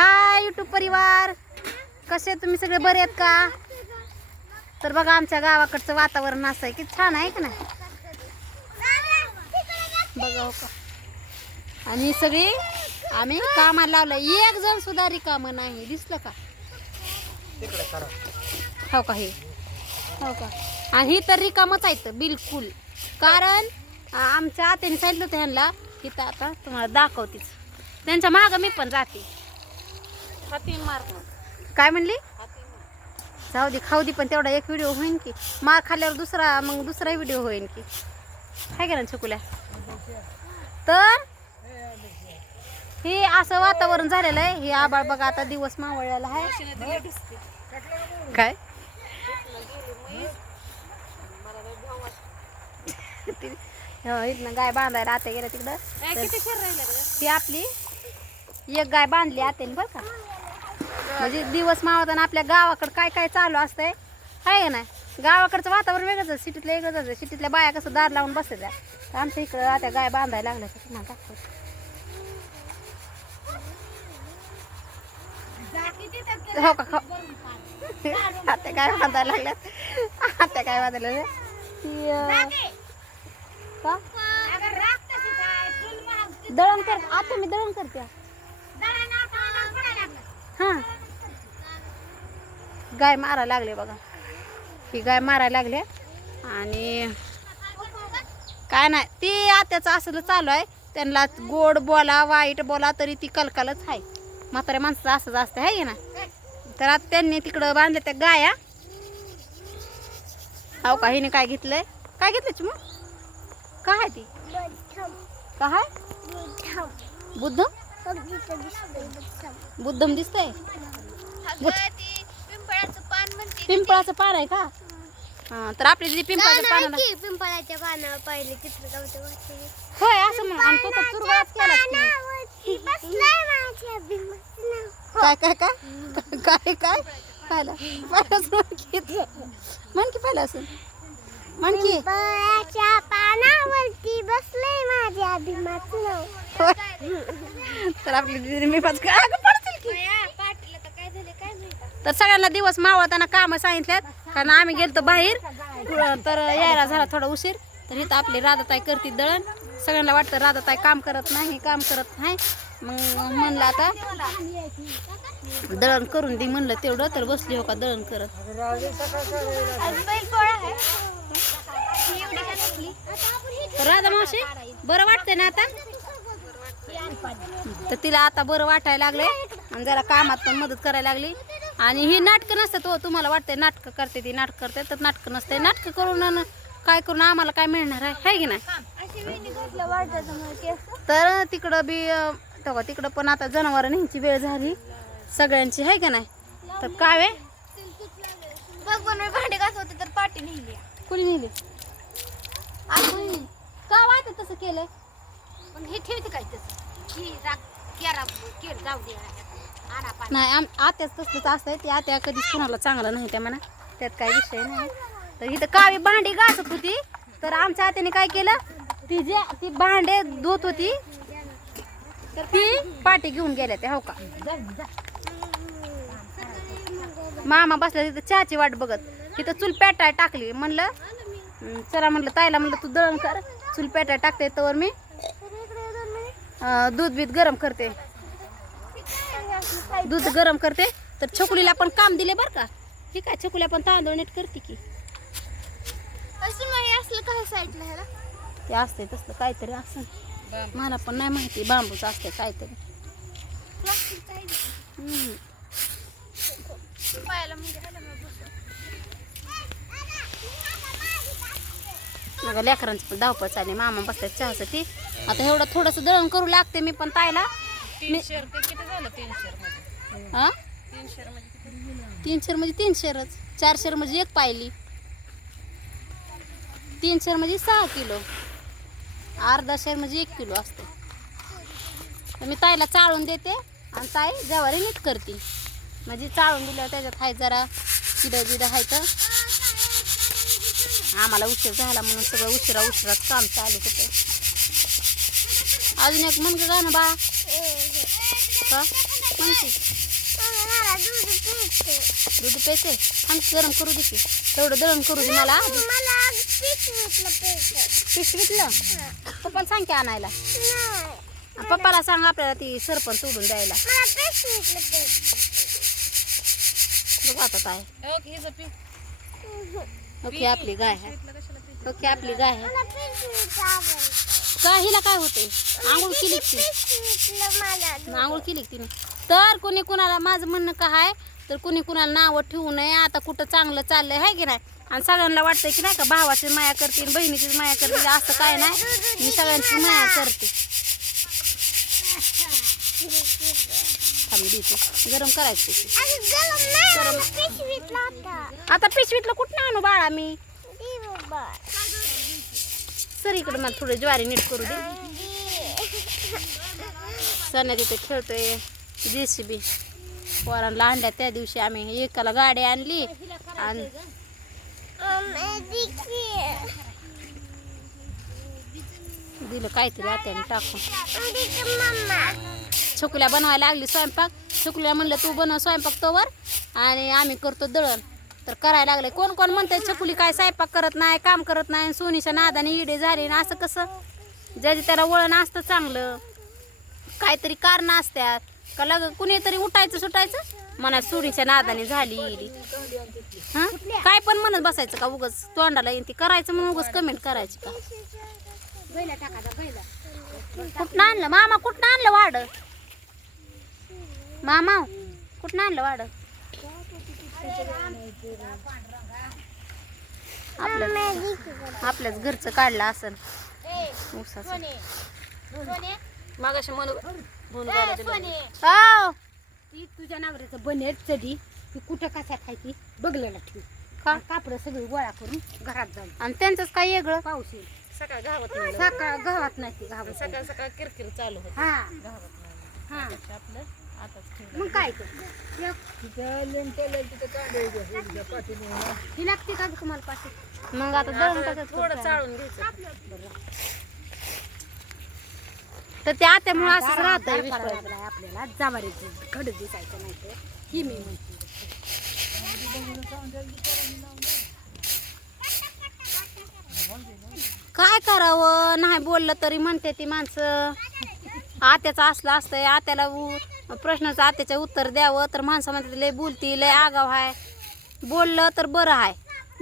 हाय YouTube परिवार. कसे तुम्ही सगळे बरे आहेत का? तर बघा आमच्या गावाकडचं वातावरण असं आहे की छान आहे का नाही? बघा हो का? आणि सगळी आम्ही कामाला लावलं एक जण सुद्धा रिकामं नाही. दिसलं का? हो का हे? हो का? आणि ही तर रिकामच आहेत बिलकुल. कारण आमच्या आत्याने सांगितलं होतं ह्यांना इथं आता तुम्हाला दाखवतीच. त्यांच्या मागं मी पण जाते. काय म्हणली? जाऊ दे खाऊ दे पण तेवढा एक व्हिडिओ होईन की. मार खाल्ल्यावर दुसरा मग दुसरा व्हिडिओ होईन की. काय का ना छकुल्या? तर हे असं वातावरण झालेलं आहे. हे आबाळ बघा आता दिवस मावळलेला आहे. काय? हो, इथनं गाय बांधायला आत्या गेल्या तिकडं. ती आपली एक गाय बांधली आत्याने बरं का. म्हणजे दिवस मावताना आपल्या गावाकडं काय काय चालू असतंय आहे ना गावाकडचं वातावरण वेगळंच आहे सिटीतलं वेगळंच आहे. सिटीतल्या बाया कसं दार लावून बसल्या तर आमच्या इकडं आता गाय बांधायला लागल्या तर. दाखव हो का? हो. आता काय बांधायला लागल्यात आता काय बांधायला का. दळण कर आता मी दळण करते हा गाय मारायला लागले बघा. ही गाय मारायला लागले आणि काय नाही ती आत्याचं असं चालू आहे. त्यांना गोड बोला वाईट बोला तरी ती कलकलच आहे. म्हाताऱ्या माणसाचं असंच असतं आहे ना तर आता त्यांनी तिकडं बांधल्या त्या गाया. हो का हिने काय घेतलंय? काय घेतलं चिमू? काय आहे ती? काय बुद्ध बुद्धम? दिसतंय? पिंपळाचं पान आहे का? हा, तर आपली जी पिंपळाचं पान आहे ना की पिंपळाच्या पानावर पहिले चित्र होय असं म्हणून. आणि तो तर केला. बसलाय माझ्या बिमसला काय काय काय? काय काय? पाहिलं. पहिलंच म्हण की. म्हण पहिलं असं म्हण की पिंपळाच्या पानावरती बसलंय माझ्या भीमाचं होय. तर आपली दीदी मी पाच अगं पडतील की पाटील तर काय झाले काय माहिती तर सगळ्यांना दिवस मावळताना कामं सांगितल्यात. कारण आम्ही गेलतो बाहेर. तर यायला झाला थोडा उशीर. तर इथं आपली राधाताई करते दळण. सगळ्यांना वाटतं राधाताई काम करत नाही काम करत नाही. मग म्हणलं आता दळण करून दे म्हणलं तेवढं तर बसली हो का दळण करत. राधा मावशी बरं वाटतंय ना आता? तर तिला आता बरं वाटायला लागले आणि जरा कामात पण मदत करायला लागली. आणि ही नाटकं नसतात हो तुम्हाला वाटतंय नाटकं करते ती नाटकं करते तर नाटकं नसते नाटकं करून आणि काय करून आम्हाला काय मिळणार आहे? है की नाही? तर तिकडं बी तेव्हा तिकडं पण आता जनावर न्यायची वेळ झाली. सगळ्यांची आहे का नाही? तर काय आहे? बघ पण मी भांडे घासत होते तर पाठी नेली. कुणी नेली? आपण का वाटत तसं केलंय? पण हे ठेवते काय तसं? ही राग केरा केर जाऊ दे. नाही आम आत्याच तसलंच असतंय ते आत्या कधीच कुणाला चांगलं नाही त्या म्हणा. त्यात काही विषय नाही. तर इथं कावी भांडी घासत होती. तर आमच्या आत्याने काय केलं? ती जे ती भांडे धुत होती. तर ती पाठी घेऊन गेल्या त्या हो का? मामा बसला तिथं चहाची वाट बघत. तिथं चूल पेटाय टाकली. म्हणलं चला म्हणलं ताईला म्हणलं तू दळण कर. चूल पेटाय टाकते तर मी दूध बीत गरम करते. दूध गरम करते. तर छकुलीला पण काम दिले बरं का? ठीक आहे छकुल्या पण तांदूळ नीट करते की. असं नाही असलं काय ते असते तसलं काहीतरी असं. मला पण नाही माहिती बांबूचं असते काहीतरी. मग लेकरांची पण धावपळ चालली. मामा बसतात चहासाठी. आता एवढं थोडंसं दळण करू लागते मी पण तायला मी हा? तीन शेर म्हणजे तीन शेरच चार शेर म्हणजे एक पायली. तीन शेर म्हणजे सहा किलो. अर्धा शेर म्हणजे एक किलो असते. तर मी ताईला चाळून देते आणि ताई ज्वारी नीट करते म्हणजे चाळून दिल्यावर त्याच्यात हाय जरा किडं बिडं हाय तर आम्हाला उशीर झाला म्हणून सगळं उशिरा उशिरा काम चालू होतं. अजून एक म्हण गं गाणं बा. का म्हणते दूध प्यायचे थांब गरम करू दे की तेवढं दळण करू दे मला. पिशवीतलं पप्पाला सांग की आणायला. पप्पाला सांग आपल्याला ती सरपण सोडून द्यायला. बघ आता काय ओके आपली गाय आहे. ओके आपली गाय आहे. का हिला काय होते आंघोळ केली? आंघोळ केली की तिने? तर कोणी कुणाला माझं म्हणणं काय आहे तर कोणी कुणाला नावं ठेवू नये. आता कुठं चांगलं चाललंय आहे की नाही? आणि सगळ्यांना वाटतंय की नाही का भावाची माया करतील बहिणीचीच माया करतील असं काय नाही. मी सगळ्यांची माया करते. गरम करायचं. आता पिशवीतलं कुठं आणू बाळा मी? सर इकडे मला थोडं ज्वारी नीट करू दे. सण्या तिथे खेळतोय. जे सी बी पोरांना आणल्या त्या दिवशी आम्ही एकाला गाडी आणली आणि दिलं काहीतरी आत्याने टाकून. छुकल्या बनवायला लागली स्वयंपाक. छकुल्या म्हणलं तू बनव स्वयंपाक तोवर आणि आम्ही करतो दळण. तर करायला लागले. कोण कोण म्हणते छकुली काय स्वयंपाक करत नाही काम करत नाही सोनीच्या नादाने इडे झाली ना असं कसं? ज्याचे त्याला वळण असतं चांगलं. काहीतरी कारण असतात. का लग कुणीतरी उठायचं सुटायचं? म्हणा सोनीच्या नादाने झाली इडी. हा? काय पण म्हणत बसायचं का उगच? तोंडाला येईन ती. करायचं म्हणून उगच कमेंट करायची का? कुठनं आणलं? मामा कुठनं आणलं वाड मामा कुठनं आणलं वाड आपल्या आपल्याच घरचं काढलं असन. ऊसाचं मागाशी म्हणू हो. ती तुझ्या नवऱ्याचं बनेल चढी ती कुठं कशा खायची बघलेला ठेव. का? कापड सगळी गोळा करून घरात जाऊ आणि त्यांचंच काय वेगळं? पाऊस येईल. सकाळ गावात सकाळ गावात नाही ती गावात सकाळ सकाळ किरकिर चालू होती. हा. गावात हा. आपलं आताच खेळ मग काय ते? ही लागते का गं तुम्हाला पाठी? मग आता दळण कसं थोडं चाळून घ्यायचं. तर ते आत्यामुळे असंच विश्वास. नाही आपल्याला. जवारीची घड दिसायचं नाही तर. ही मी म्हणते. काय करावं? नाही बोललं तरी म्हणते ती माणसं. आत्याचं असलं असतंय. आत्याला उ- प्रश्नाचं आत्याचं उत्तर द्यावं. तर माणसं म्हणते लय बोलती लय आगाव आहे बोललं तर बरं आहे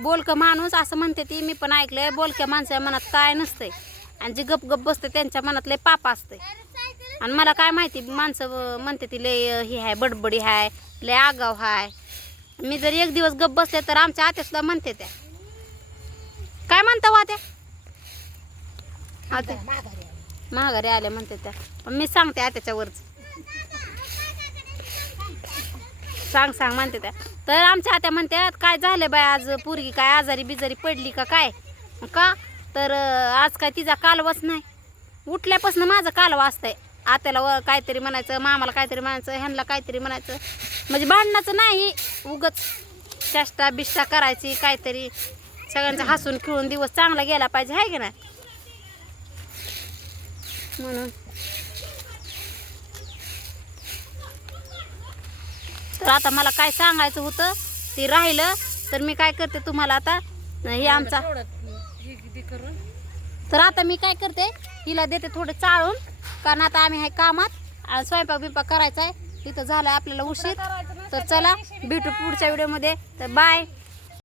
बोलकं माणूस असं म्हणते ती. मी पण ऐकलंय बोलक्या माणसाच्या मनात काय नसतंय. आणि जे गप गप बसते त्यांच्या मनात लय पाप असतंय आणि मला काय माहिती माणसं म्हणते ती लय हे आहे बडबडी आहे लय आगाव आहे मी जर एक दिवस गप बसले तर आमच्या आत्या म्हणते त्या. काय म्हणता हो वा त्या माघारी महागारी आले म्हणते त्या. पण मी सांगते आत्याच्यावरच सांग सांग म्हणते त्या. तर आमच्या आत्या म्हणतात काय झालं बाय आज? पोरगी काय आजारी बिजारी पडली का काय? का? तर आज काय तिचा कालवाच नाही. उठल्यापासून माझं कालवा असतंय. आत्याला व काहीतरी म्हणायचं मामाला काहीतरी म्हणायचं ह्यांना काहीतरी म्हणायचं. म्हणजे भांडणाचं नाही उगच चेष्टा बिष्टा करायची काहीतरी. सगळ्यांचं हसून खेळून दिवस चांगला गेला पाहिजे आहे की नाही? म्हणून. तर आता मला काय सांगायचं होतं ते राहिलं तर मी काय करते तुम्हाला आता हे आमचा तर आता मी काय करते हिला देते थोडं चाळून कारण आता आम्ही आहे कामात आणि स्वयंपाक बिंपाक करायचा आहे तिथं झालं आपल्याला उशीर. तर चला भेटू पुढच्या व्हिडिओमध्ये. तर बाय